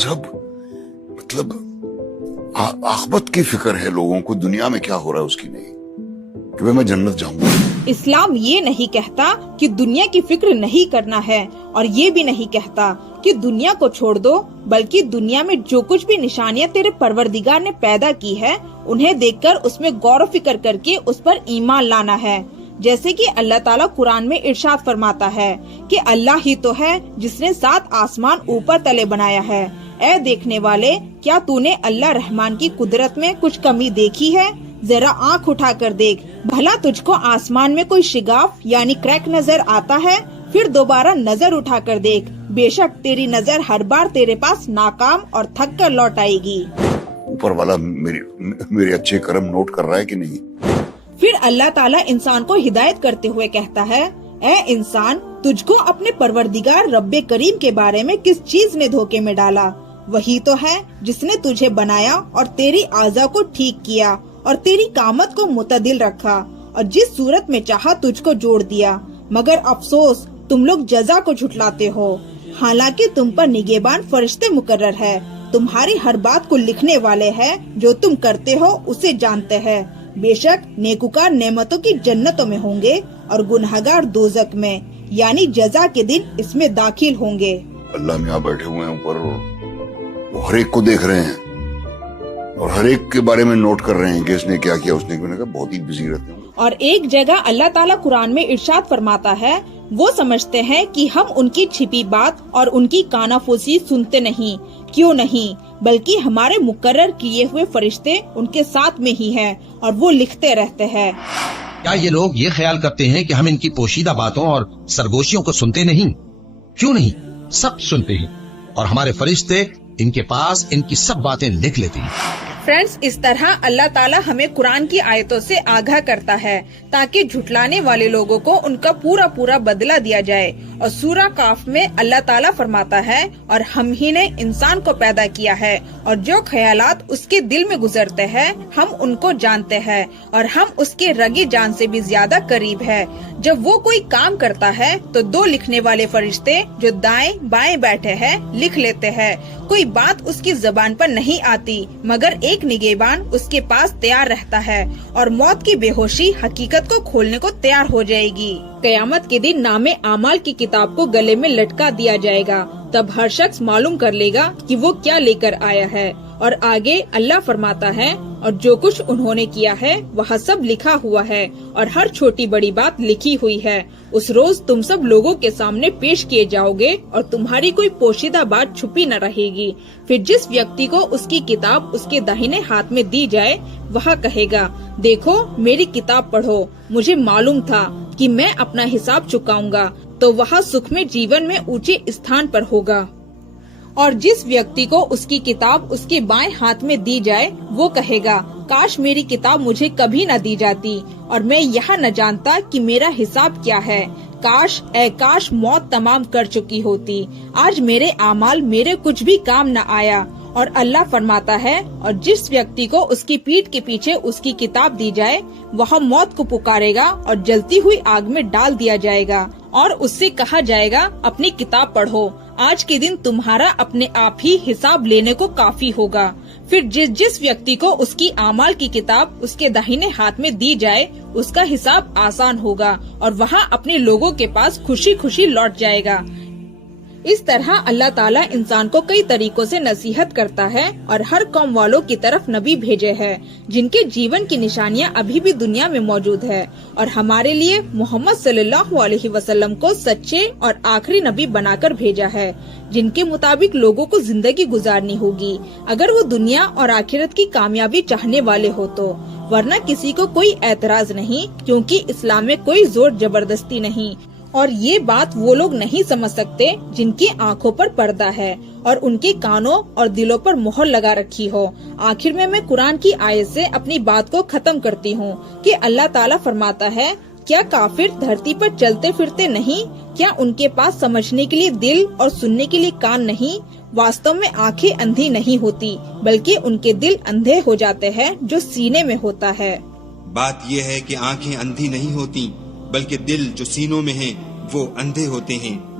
مذہب مطلب آخرت کی فکر ہے لوگوں کو، دنیا میں کیا ہو رہا ہے اس کی نہیں، کہ میں جنت جاؤں گا۔ اسلام یہ نہیں کہتا کہ دنیا کی فکر نہیں کرنا ہے، اور یہ بھی نہیں کہتا کہ دنیا کو چھوڑ دو، بلکہ دنیا میں جو کچھ بھی نشانیاں تیرے پروردگار نے پیدا کی ہے انہیں دیکھ کر اس میں غور و فکر کر کے اس پر ایمان لانا ہے۔ جیسے کہ اللہ تعالیٰ قرآن میں ارشاد فرماتا ہے کہ اللہ ہی تو ہے جس نے 7 آسمان اوپر تلے بنایا ہے۔ اے دیکھنے والے، کیا تو نے اللہ رحمان کی قدرت میں کچھ کمی دیکھی ہے؟ ذرا آنکھ اٹھا کر دیکھ، بھلا تجھ کو آسمان میں کوئی شگاف یعنی کریک نظر آتا ہے؟ پھر دوبارہ نظر اٹھا کر دیکھ، بے شک تیری نظر ہر بار تیرے پاس ناکام اور تھک کر لوٹ آئے گی۔ اوپر والا میرے اچھے کرم نوٹ کر رہا ہے کہ نہیں؟ پھر اللہ تعالیٰ انسان کو ہدایت کرتے ہوئے کہتا ہے، اے انسان، تجھ کو اپنے پروردگار رب کریم کے بارے میں کس چیز نے دھوکے میں ڈالا؟ وہی تو ہے جس نے تجھے بنایا اور تیری اعضاء کو ٹھیک کیا اور تیری قامت کو معتدل رکھا اور جس صورت میں چاہا تجھ کو جوڑ دیا، مگر افسوس تم لوگ جزا کو جھٹلاتے ہو، حالانکہ تم پر نگہبان فرشتے مقرر ہے، تمہاری ہر بات کو لکھنے والے ہیں، جو تم کرتے ہو اسے جانتے ہیں۔ بے شک نیکوکار نعمتوں کی جنتوں میں ہوں گے اور گنہگار دوزخ میں، یعنی جزا کے دن اس میں داخل ہوں گے۔ اللہ میں یہاں بیٹھے ہوئے ہیں اوپر، وہ ہر ایک کو دیکھ رہے ہیں اور ہر ایک کے بارے میں نوٹ کر رہے ہیں کہ اس نے کیا کیا، اس نے کیا، بہت ہی بزی رہتے ہیں۔ اور ایک جگہ اللہ تعالیٰ قرآن میں ارشاد فرماتا ہے، وہ سمجھتے ہیں کہ ہم ان کی چھپی بات اور ان کی کانافوسی سنتے نہیں، کیوں نہیں، بلکہ ہمارے مقرر کیے ہوئے فرشتے ان کے ساتھ میں ہی ہیں اور وہ لکھتے رہتے ہیں۔ کیا یہ لوگ یہ خیال کرتے ہیں کہ ہم ان کی پوشیدہ باتوں اور سرگوشیوں کو سنتے نہیں؟ کیوں نہیں، سب سنتے ہیں، اور ہمارے فرشتے ان کے پاس ان کی سب باتیں لکھ لیتے ہیں۔ فرینڈز، اس طرح اللہ تعالیٰ ہمیں قرآن کی آیتوں سے آگاہ کرتا ہے تاکہ جھٹلانے والے لوگوں کو ان کا پورا بدلہ دیا جائے۔ اور سورہ کاف میں اللہ تعالیٰ فرماتا ہے، اور ہم ہی نے انسان کو پیدا کیا ہے اور جو خیالات اس کے دل میں گزرتے ہیں ہم ان کو جانتے ہیں، اور ہم اس کے رگی جان سے بھی زیادہ قریب ہے۔ جب وہ کوئی کام کرتا ہے تو 2 لکھنے والے فرشتے جو دائیں بائیں بیٹھے ہیں لکھ لیتے ہیں۔ کوئی بات اس کی زبان پر نہیں آتی مگر ایک نگہبان اس کے پاس تیار رہتا ہے، اور موت کی بے ہوشی حقیقت کو کھولنے کو تیار ہو جائے گی۔ قیامت کے دن نامے اعمال کی کتاب کو گلے میں لٹکا دیا جائے گا، تب ہر شخص معلوم کر لے گا کہ وہ کیا لے کر آیا ہے۔ اور آگے اللہ فرماتا ہے، اور جو کچھ انہوں نے کیا ہے وہاں سب لکھا ہوا ہے، اور ہر چھوٹی بڑی بات لکھی ہوئی ہے۔ اس روز تم سب لوگوں کے سامنے پیش کیے جاؤ گے اور تمہاری کوئی پوشیدہ بات چھپی نہ رہے گی۔ پھر جس ویکتی کو اس کی کتاب اس کے داہنے ہاتھ میں دی جائے وہاں کہے گا، دیکھو میری کتاب پڑھو، مجھے معلوم تھا کہ میں اپنا حساب چکاؤں گا، تو وہاں سکھ میں جیون میں اونچے استھان پر ہوگا۔ اور جس ویکتی کو اس کی کتاب اس کے بائیں ہاتھ میں دی جائے وہ کہے گا، کاش میری کتاب مجھے کبھی نہ دی جاتی اور میں یہاں نہ جانتا کہ میرا حساب کیا ہے۔ کاش، اے کاش موت تمام کر چکی ہوتی، آج میرے اعمال میرے کچھ بھی کام نہ آیا۔ اور اللہ فرماتا ہے، اور جس ویکتی کو اس کی پیٹھ کے پیچھے اس کی کتاب دی جائے وہاں موت کو پکارے گا اور جلتی ہوئی آگ میں ڈال دیا جائے گا، اور اس سے کہا جائے گا اپنی کتاب پڑھو، آج کے دن تمہارا اپنے آپ ہی حساب لینے کو کافی ہوگا۔ پھر جس ویکتی کو اس کی اعمال کی کتاب اس کے داہنے ہاتھ میں دی جائے اس کا حساب آسان ہوگا اور وہاں اپنے لوگوں کے پاس خوشی خوشی لوٹ جائے گا۔ اس طرح اللہ تعالیٰ انسان کو کئی طریقوں سے نصیحت کرتا ہے اور ہر قوم والوں کی طرف نبی بھیجے ہیں جن کے جیون کی نشانیاں ابھی بھی دنیا میں موجود ہے، اور ہمارے لیے محمد صلی اللہ علیہ وسلم کو سچے اور آخری نبی بنا کر بھیجا ہے، جن کے مطابق لوگوں کو زندگی گزارنی ہوگی اگر وہ دنیا اور آخرت کی کامیابی چاہنے والے ہو تو، ورنہ کسی کو کوئی اعتراض نہیں، کیونکہ اسلام میں کوئی زور زبردستی نہیں۔ اور یہ بات وہ لوگ نہیں سمجھ سکتے جن کی آنکھوں پر پردہ ہے اور ان کے کانوں اور دلوں پر مہر لگا رکھی ہو۔ آخر میں قرآن کی آیت سے اپنی بات کو ختم کرتی ہوں کہ اللہ تعالیٰ فرماتا ہے، کیا کافر دھرتی پر چلتے پھرتے نہیں؟ کیا ان کے پاس سمجھنے کے لیے دل اور سننے کے لیے کان نہیں؟ واستو میں آنکھیں اندھی نہیں ہوتی بلکہ ان کے دل اندھے ہو جاتے ہیں جو سینے میں ہوتا ہے۔ بات یہ ہے کہ آنکھیں اندھی نہیں ہوتی بلکہ دل جو سینوں میں ہیں وہ اندھے ہوتے ہیں۔